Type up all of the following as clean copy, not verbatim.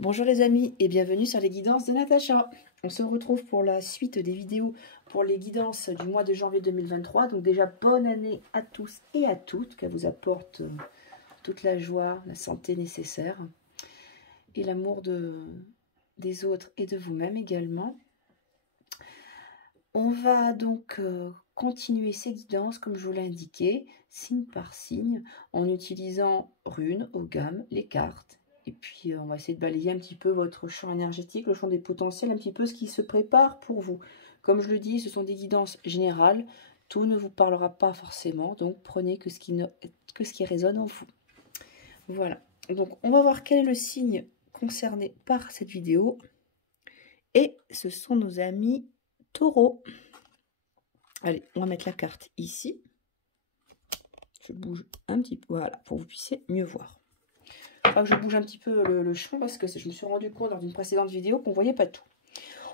Bonjour les amis et bienvenue sur les guidances de Natacha. On se retrouve pour la suite des vidéos pour les guidances du mois de janvier 2023. Donc déjà bonne année à tous et à toutes, qu'elle vous apporte toute la joie, la santé nécessaire et l'amour des autres et de vous-même également. On va donc continuer ces guidances comme je vous l'ai indiqué, signe par signe, en utilisant runes, gammes, les cartes. Et puis, on va essayer de balayer un petit peu votre champ énergétique, le champ des potentiels, un petit peu ce qui se prépare pour vous. Comme je le dis, ce sont des guidances générales. Tout ne vous parlera pas forcément, donc prenez que ce qui résonne en vous. Voilà. Donc, on va voir quel est le signe concerné par cette vidéo. Et ce sont nos amis taureaux. Allez, on va mettre la carte ici. Je bouge un petit peu, voilà, pour que vous puissiez mieux voir. Enfin, je bouge un petit peu le champ parce que je me suis rendu compte lors d'une précédente vidéo qu'on ne voyait pas tout.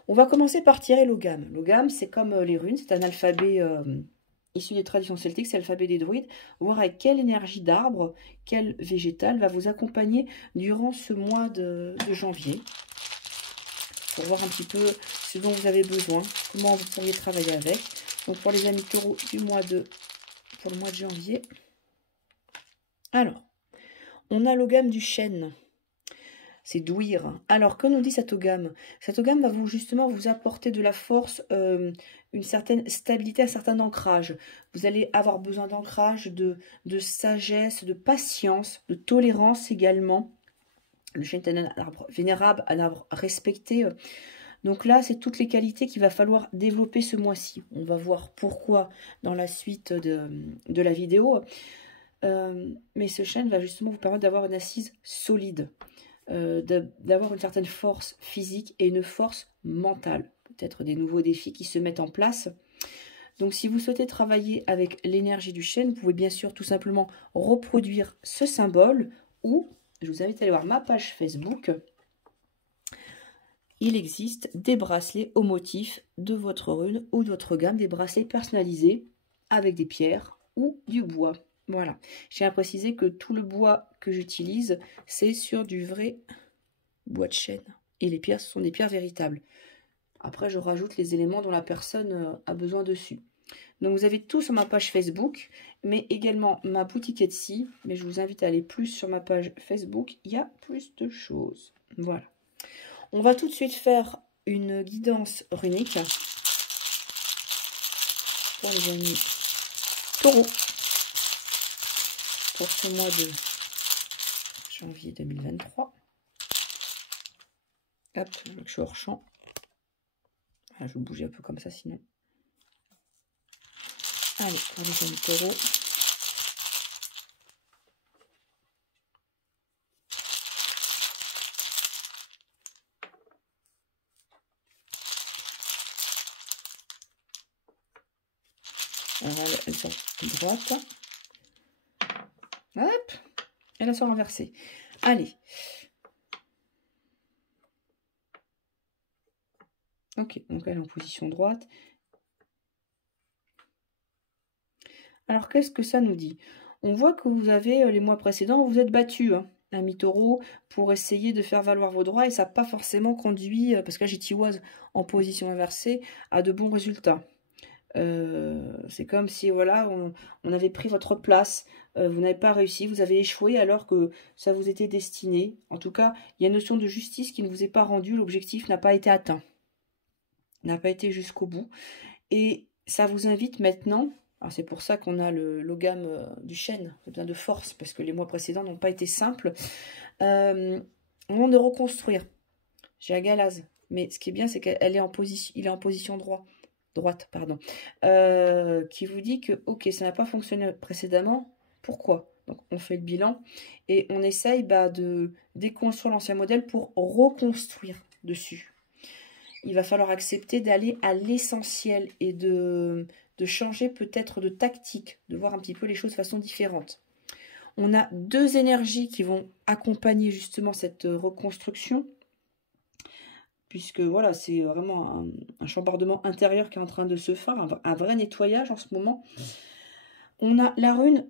On va commencer par tirer l'ogame. L'ogame, c'est comme les runes, c'est un alphabet issu des traditions celtiques, c'est l'alphabet des druides. Voir avec quelle énergie d'arbre, quel végétal va vous accompagner durant ce mois de janvier. Pour voir un petit peu ce dont vous avez besoin, comment vous pourriez travailler avec. Donc pour les amis taureaux pour le mois de janvier. Alors, on a l'ogame du chêne. C'est d'ouïr. Alors, que nous dit cet ogame? Cet ogame va justement vous apporter de la force, une certaine stabilité, un certain ancrage. Vous allez avoir besoin d'ancrage, de sagesse, de patience, de tolérance également. Le chêne est un arbre vénérable, un arbre respecté. Donc là, c'est toutes les qualités qu'il va falloir développer ce mois-ci. On va voir pourquoi dans la suite de la vidéo. Mais ce chêne va justement vous permettre d'avoir une assise solide, d'avoir une certaine force physique et une force mentale. Peut-être des nouveaux défis qui se mettent en place. Donc si vous souhaitez travailler avec l'énergie du chêne, vous pouvez bien sûr tout simplement reproduire ce symbole ou je vous invite à aller voir ma page Facebook. Il existe des bracelets au motif de votre rune ou de votre gamme, des bracelets personnalisés avec des pierres ou du bois. Voilà. Je tiens à préciser que tout le bois que j'utilise, c'est sur du vrai bois de chêne. Et les pierres, ce sont des pierres véritables. Après, je rajoute les éléments dont la personne a besoin dessus. Donc, vous avez tout sur ma page Facebook, mais également ma boutique Etsy. Mais je vous invite à aller plus sur ma page Facebook. Il y a plus de choses. Voilà. On va tout de suite faire une guidance runique pour les amis taureaux pour ce mois de janvier 2023. Hop, je suis hors champ. Ah, je vais bouger un peu comme ça sinon. Allez, pour les amis taureaux. Alors, elle sort de droite. Hop, elle sort renversée. Allez. Ok, donc elle est en position droite. Alors, qu'est-ce que ça nous dit? On voit que vous avez, les mois précédents, vous êtes battu, hein, amis taureaux, pour essayer de faire valoir vos droits. Et ça n'a pas forcément conduit, parce que là, j'ai Tiwaz en position inversée, à de bons résultats. C'est comme si, voilà, on avait pris votre place. Vous n'avez pas réussi, vous avez échoué alors que ça vous était destiné. En tout cas, il y a une notion de justice qui ne vous est pas rendue. L'objectif n'a pas été atteint. N'a pas été jusqu'au bout. Et ça vous invite maintenant... Alors c'est pour ça qu'on a l'ogame du chêne, besoin de force, parce que les mois précédents n'ont pas été simples. Au moment de reconstruire, j'ai la galase, mais ce qui est bien, c'est qu'il est en position droite, pardon, qui vous dit que, ok, ça n'a pas fonctionné précédemment, pourquoi? Donc on fait le bilan et on essaye de déconstruire l'ancien modèle pour reconstruire dessus. Il va falloir accepter d'aller à l'essentiel et de changer peut-être de tactique, de voir un petit peu les choses de façon différente. On a deux énergies qui vont accompagner justement cette reconstruction, puisque voilà, c'est vraiment un chambardement intérieur qui est en train de se faire, un vrai nettoyage en ce moment. On a la rune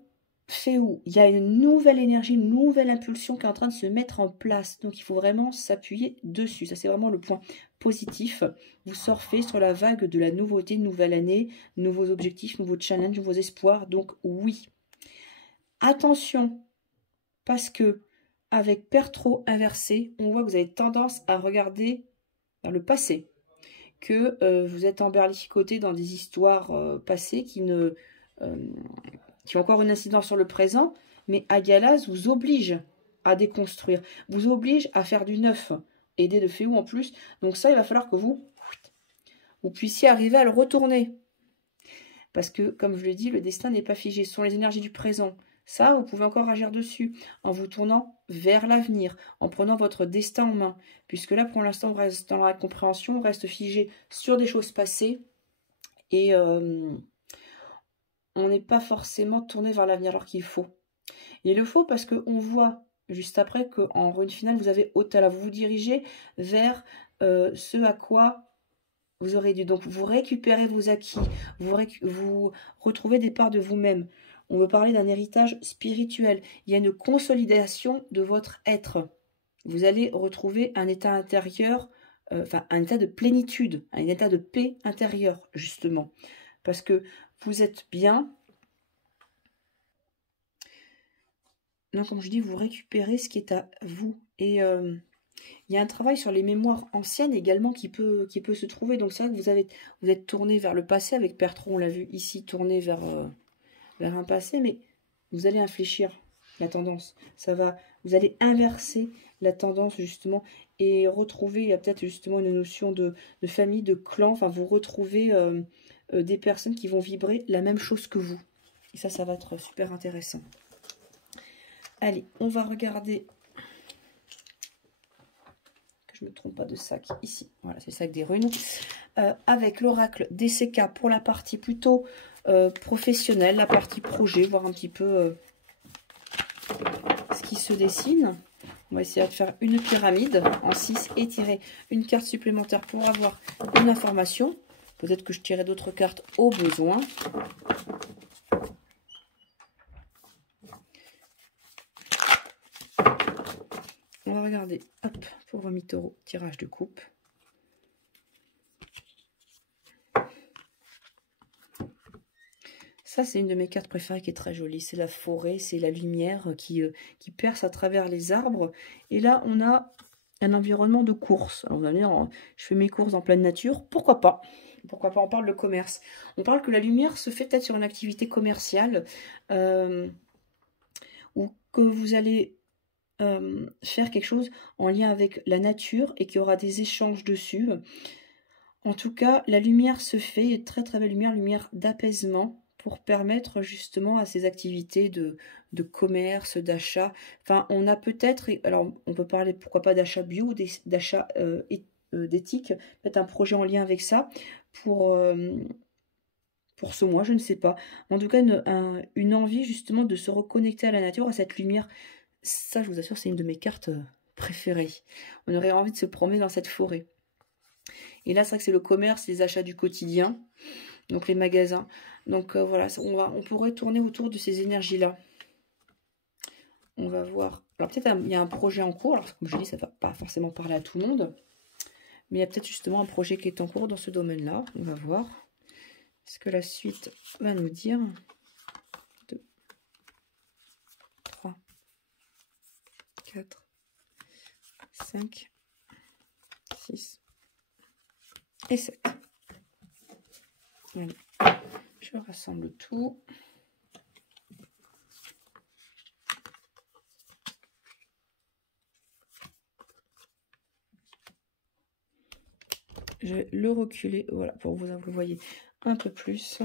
Féou, il y a une nouvelle énergie, une nouvelle impulsion qui est en train de se mettre en place. Donc, il faut vraiment s'appuyer dessus. Ça, c'est vraiment le point positif. Vous surfez sur la vague de la nouveauté, nouvelle année, nouveaux objectifs, nouveaux challenges, nouveaux espoirs. Donc, oui. Attention, parce que avec Père trop inversé, on voit que vous avez tendance à regarder vers le passé. Que vous êtes emberlificoté dans des histoires passées qui ont encore une incidence sur le présent, mais Agalas vous oblige à déconstruire, vous oblige à faire du neuf, aidé de Féou en plus. Donc ça, il va falloir que vous puissiez arriver à le retourner. Parce que, comme je l'ai dit, le destin n'est pas figé, ce sont les énergies du présent. Ça, vous pouvez encore agir dessus, en vous tournant vers l'avenir, en prenant votre destin en main. Puisque là, pour l'instant, on reste dans la compréhension, on reste figé sur des choses passées, et on n'est pas forcément tourné vers l'avenir alors qu'il faut. Il le faut parce qu'on voit juste après qu'en rune finale, vous avez Otala. Vous vous dirigez vers ce à quoi vous aurez dû. Donc, vous récupérez vos acquis, vous retrouvez des parts de vous-même. On veut parler d'un héritage spirituel. Il y a une consolidation de votre être. Vous allez retrouver un état intérieur, un état de plénitude, un état de paix intérieure, justement. Parce que vous êtes bien. Non, comme je dis, vous récupérez ce qui est à vous. Et il y a un travail sur les mémoires anciennes également qui peut se trouver. Donc c'est vrai que vous êtes tourné vers le passé avec Pertron, on l'a vu ici, tourné vers un passé, mais vous allez infléchir la tendance. Vous allez inverser la tendance justement et retrouver, il y a peut-être justement une notion de famille, de clan, enfin vous retrouvez des personnes qui vont vibrer la même chose que vous. Et ça va être super intéressant. Allez, on va regarder, que je ne me trompe pas de sac, ici, voilà, c'est le sac des runes, avec l'oracle DCK pour la partie plutôt professionnelle, la partie projet, voir un petit peu ce qui se dessine. On va essayer de faire une pyramide en 6 et tirer une carte supplémentaire pour avoir une information. Peut-être que je tirerai d'autres cartes au besoin. On va regarder, hop, pour Romy Taureau, tirage de coupe. Ça, c'est une de mes cartes préférées qui est très jolie. C'est la forêt, c'est la lumière qui perce à travers les arbres. Et là, on a un environnement de course. Alors, vous allez dire, je fais mes courses en pleine nature. Pourquoi pas? Pourquoi pas? On parle de commerce. On parle que la lumière se fait peut-être sur une activité commerciale ou que vous allez faire quelque chose en lien avec la nature et qu'il y aura des échanges dessus. En tout cas, la lumière se fait, très très belle lumière d'apaisement pour permettre justement à ces activités de commerce, d'achat. Enfin, on a peut-être, alors on peut parler pourquoi pas d'achat bio, d'achat d'éthique, peut-être un projet en lien avec ça pour ce mois, je ne sais pas. En tout cas, une envie justement de se reconnecter à la nature, à cette lumière. Ça, je vous assure, c'est une de mes cartes préférées. On aurait envie de se promener dans cette forêt. Et là, c'est vrai que c'est le commerce, les achats du quotidien, donc les magasins. Donc voilà, on pourrait tourner autour de ces énergies-là. On va voir. Alors peut-être il y a un projet en cours. Alors comme je dis, ça ne va pas forcément parler à tout le monde. Mais il y a peut-être justement un projet qui est en cours dans ce domaine-là. On va voir ce que la suite va nous dire. 2, 3, 4, 5, 6 et 7. Voilà. Je rassemble tout. Je vais le reculer, voilà, pour vous voyez un peu plus.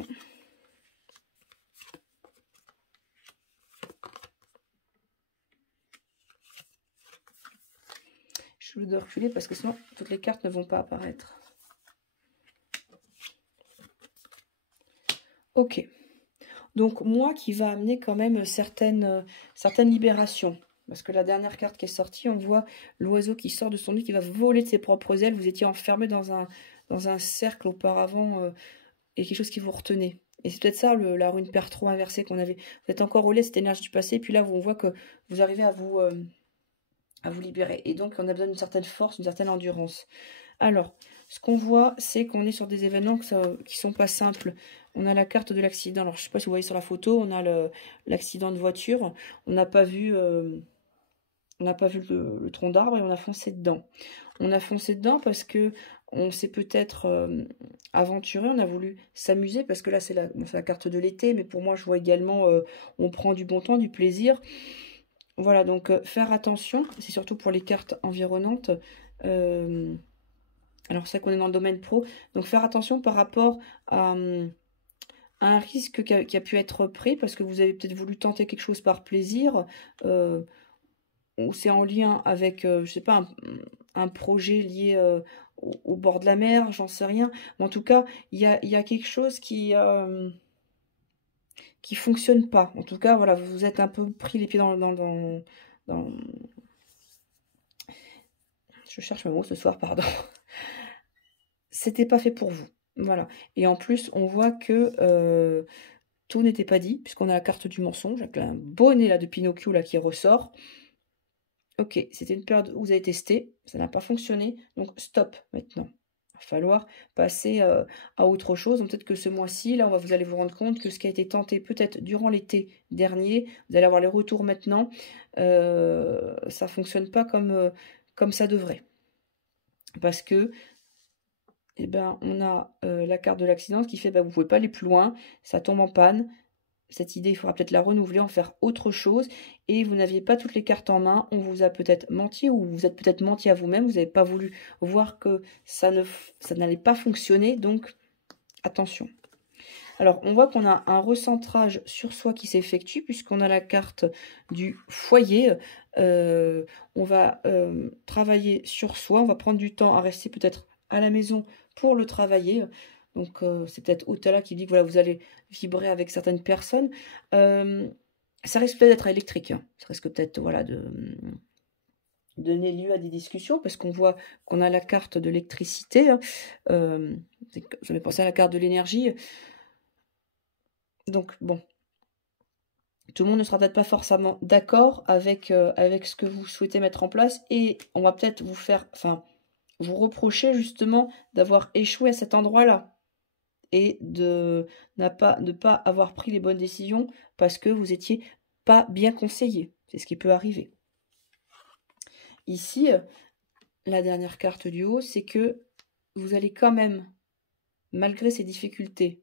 Je dois reculer parce que sinon toutes les cartes ne vont pas apparaître. Ok. Donc moi qui va amener quand même certaines libérations. Parce que la dernière carte qui est sortie, on voit l'oiseau qui sort de son nid, qui va voler de ses propres ailes. Vous étiez enfermé dans un cercle auparavant et quelque chose qui vous retenait. Et c'est peut-être ça, la rune perd trop inversée qu'on avait. Vous êtes encore au lait, cette énergie du passé, puis là, on voit que vous arrivez à vous libérer. Et donc, on a besoin d'une certaine force, d'une certaine endurance. Alors, ce qu'on voit, c'est qu'on est sur des événements qui sont pas simples. On a la carte de l'accident. Alors, je sais pas si vous voyez sur la photo, on a l'accident de voiture. On n'a pas vu, le tronc d'arbre et on a foncé dedans. On a foncé dedans parce que on s'est peut-être aventuré, on a voulu s'amuser, parce que là, c'est la carte de l'été, mais pour moi, je vois également, on prend du bon temps, du plaisir. Voilà, donc faire attention, c'est surtout pour les cartes environnantes. Alors, c'est vrai qu'on est dans le domaine pro, donc faire attention par rapport à un risque qui a pu être pris, parce que vous avez peut-être voulu tenter quelque chose par plaisir, ou c'est en lien avec, je sais pas, un projet lié au bord de la mer, j'en sais rien. Mais en tout cas, il y a quelque chose qui fonctionne pas. En tout cas, voilà, vous êtes un peu pris les pieds dans... Je cherche mes mots ce soir, pardon. C'était pas fait pour vous. Voilà. Et en plus, on voit que tout n'était pas dit, puisqu'on a la carte du mensonge, avec un bonnet là de Pinocchio là qui ressort. Ok, c'était une période où vous avez testé, ça n'a pas fonctionné, donc stop maintenant. Il va falloir passer à autre chose. Peut-être que ce mois-ci, là, vous allez vous rendre compte que ce qui a été tenté peut-être durant l'été dernier, vous allez avoir les retours maintenant, ça ne fonctionne pas comme ça devrait. Parce que, eh ben, on a la carte de l'accident qui fait, vous ne pouvez pas aller plus loin, ça tombe en panne. Cette idée, il faudra peut-être la renouveler, en faire autre chose. Et vous n'aviez pas toutes les cartes en main. On vous a peut-être menti, ou vous êtes peut-être menti à vous-même. Vous n'avez pas voulu voir que ça n'allait pas fonctionner. Donc, attention. Alors, on voit qu'on a un recentrage sur soi qui s'effectue, puisqu'on a la carte du foyer. On va travailler sur soi. On va prendre du temps à rester peut-être à la maison pour le travailler. Donc, c'est peut-être Otala qui dit que voilà, vous allez vibrer avec certaines personnes. Ça risque peut-être d'être électrique. Hein. Ça risque peut-être voilà, de donner lieu à des discussions, parce qu'on voit qu'on a la carte de l'électricité. Hein. J'avais pensé à la carte de l'énergie. Donc, bon. Tout le monde ne sera peut-être pas forcément d'accord avec ce que vous souhaitez mettre en place. Et on va peut-être vous reprocher justement d'avoir échoué à cet endroit-là. Et de ne pas avoir pris les bonnes décisions parce que vous n'étiez pas bien conseillé. C'est ce qui peut arriver. Ici, la dernière carte du haut, c'est que vous allez quand même, malgré ces difficultés,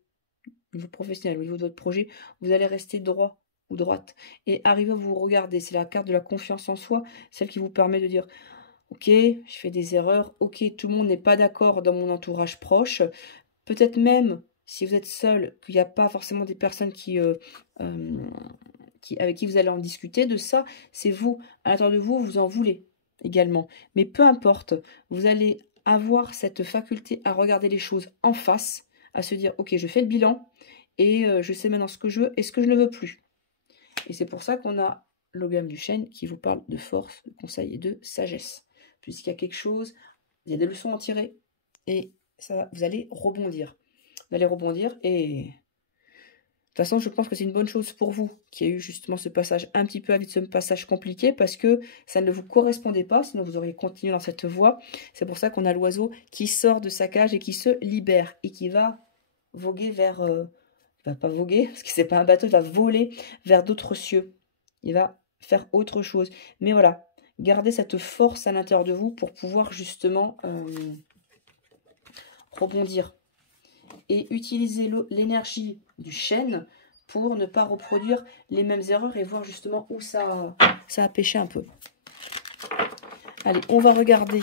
au niveau professionnel, au niveau de votre projet, vous allez rester droit ou droite et arriver à vous regarder. C'est la carte de la confiance en soi, celle qui vous permet de dire « Ok, je fais des erreurs, ok, tout le monde n'est pas d'accord dans mon entourage proche. » Peut-être même, si vous êtes seul, qu'il n'y a pas forcément des personnes avec qui vous allez en discuter de ça, c'est vous. À l'intérieur de vous, vous en voulez également. Mais peu importe, vous allez avoir cette faculté à regarder les choses en face, à se dire, ok, je fais le bilan, et je sais maintenant ce que je veux et ce que je ne veux plus. Et c'est pour ça qu'on a l'Ogham du chêne qui vous parle de force, de conseil et de sagesse. Puisqu'il y a quelque chose, il y a des leçons à en tirer, et ça, vous allez rebondir. Vous allez rebondir et... De toute façon, je pense que c'est une bonne chose pour vous qui a eu justement ce passage un petit peu à vite, ce passage compliqué, parce que ça ne vous correspondait pas, sinon vous auriez continué dans cette voie. C'est pour ça qu'on a l'oiseau qui sort de sa cage et qui se libère et qui va voguer vers... il va pas voguer, parce que c'est pas un bateau, il va voler vers d'autres cieux. Il va faire autre chose. Mais voilà, gardez cette force à l'intérieur de vous pour pouvoir justement rebondir. Et utiliser l'énergie du chêne pour ne pas reproduire les mêmes erreurs et voir justement où ça a pêché un peu. Allez, on va regarder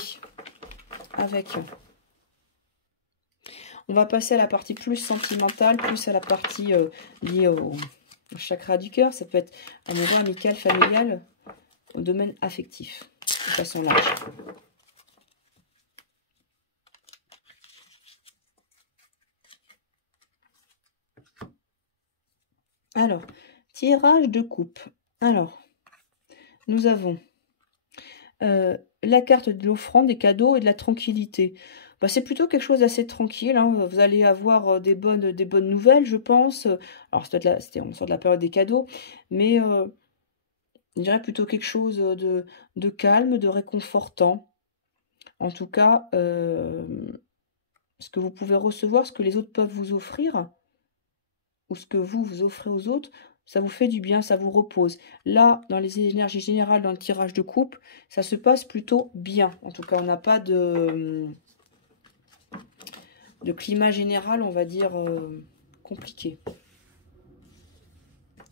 avec... On va passer à la partie plus sentimentale, plus à la partie liée au chakra du cœur. Ça peut être amoureux, amical, familial, au domaine affectif, de façon large. Alors, tirage de coupe. Alors, nous avons la carte de l'offrande, des cadeaux et de la tranquillité. Bah, c'est plutôt quelque chose d'assez tranquille, hein. Vous allez avoir des bonnes nouvelles, je pense. Alors, on sort de la période des cadeaux, mais je dirais plutôt quelque chose de calme, de réconfortant. En tout cas, ce que vous pouvez recevoir, ce que les autres peuvent vous offrir, ou ce que vous offrez aux autres, ça vous fait du bien, ça vous repose. Là, dans les énergies générales, dans le tirage de coupe, ça se passe plutôt bien. En tout cas, on n'a pas de climat général, on va dire, compliqué.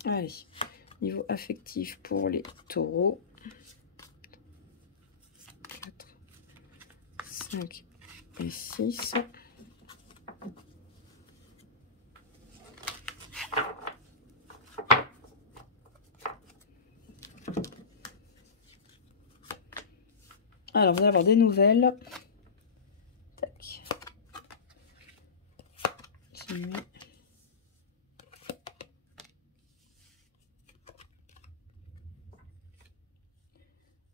Allez, niveau affectif pour les taureaux. 4, 5 et 6. Alors, vous allez avoir des nouvelles. Tac.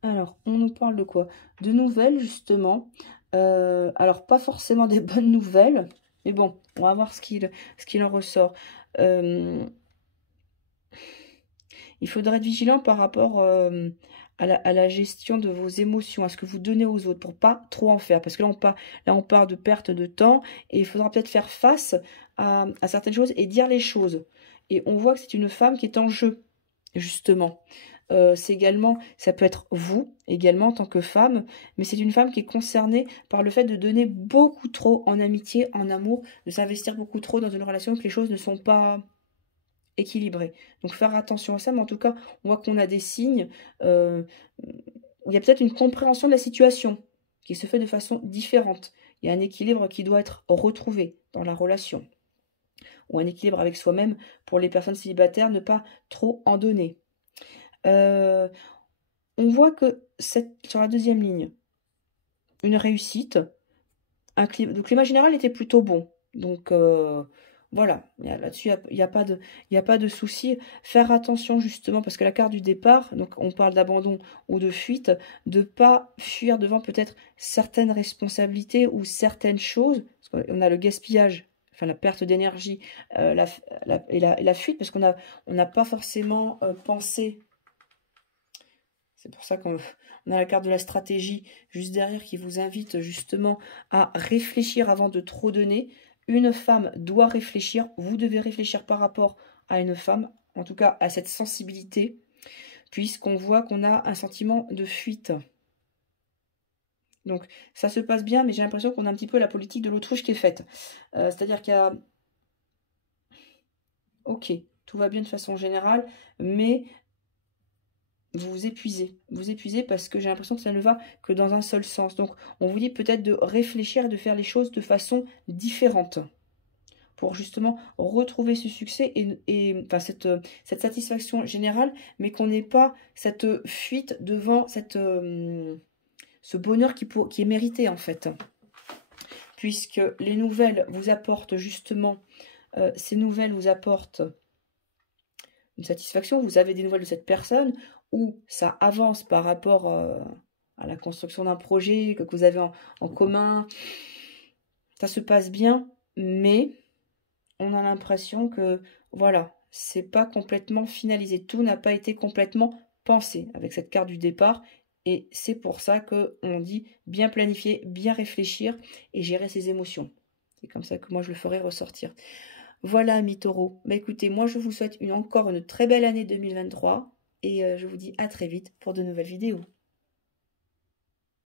Alors, on nous parle de quoi? De nouvelles, justement. Alors, pas forcément des bonnes nouvelles, mais bon, on va voir ce qu'il en ressort. Il faudra être vigilant par rapport à la gestion de vos émotions, à ce que vous donnez aux autres, pour pas trop en faire. Parce que là, on parle de perte de temps, et il faudra peut-être faire face à certaines choses et dire les choses. Et on voit que c'est une femme qui est en jeu, justement. C'est également, ça peut être vous, également, en tant que femme, mais c'est une femme qui est concernée par le fait de donner beaucoup trop en amitié, en amour, de s'investir beaucoup trop dans une relation, que les choses ne sont pas équilibrées. Donc faire attention à ça, mais en tout cas, on voit qu'on a des signes, où il y a peut-être une compréhension de la situation qui se fait de façon différente. Il y a un équilibre qui doit être retrouvé dans la relation, ou un équilibre avec soi-même pour les personnes célibataires, ne pas trop en donner. On voit que sur la deuxième ligne, une réussite, le climat général était plutôt bon. Donc voilà, là-dessus, il n'y a pas de souci. Faire attention justement, parce que la carte du départ, donc on parle d'abandon ou de fuite, de ne pas fuir devant peut-être certaines responsabilités ou certaines choses. Parce qu'on a le gaspillage, enfin la perte d'énergie, et la fuite, parce qu'on n'a pas forcément pensé. C'est pour ça qu'on a la carte de la stratégie juste derrière qui vous invite justement à réfléchir avant de trop donner. Une femme doit réfléchir, vous devez réfléchir par rapport à une femme, en tout cas à cette sensibilité, puisqu'on voit qu'on a un sentiment de fuite. Donc ça se passe bien, mais j'ai l'impression qu'on a un petit peu la politique de l'autruche qui est faite. C'est-à-dire qu'il y a... Ok, tout va bien de façon générale, mais... vous épuisez parce que j'ai l'impression que ça ne va que dans un seul sens. Donc, on vous dit peut-être de réfléchir et de faire les choses de façon différente pour justement retrouver ce succès et enfin, cette satisfaction générale, mais qu'on n'ait pas cette fuite devant ce bonheur qui est mérité en fait. Puisque les nouvelles vous apportent justement, ces nouvelles vous apportent une satisfaction, vous avez des nouvelles de cette personne, où ça avance par rapport à la construction d'un projet que vous avez en commun. Ça se passe bien, mais on a l'impression que, voilà, c'est pas complètement finalisé. Tout n'a pas été complètement pensé avec cette carte du départ. Et c'est pour ça qu'on dit bien planifier, bien réfléchir et gérer ses émotions. C'est comme ça que moi je le ferai ressortir. Voilà, amis taureaux. Bah, écoutez, moi je vous souhaite encore une très belle année 2023 et je vous dis à très vite pour de nouvelles vidéos.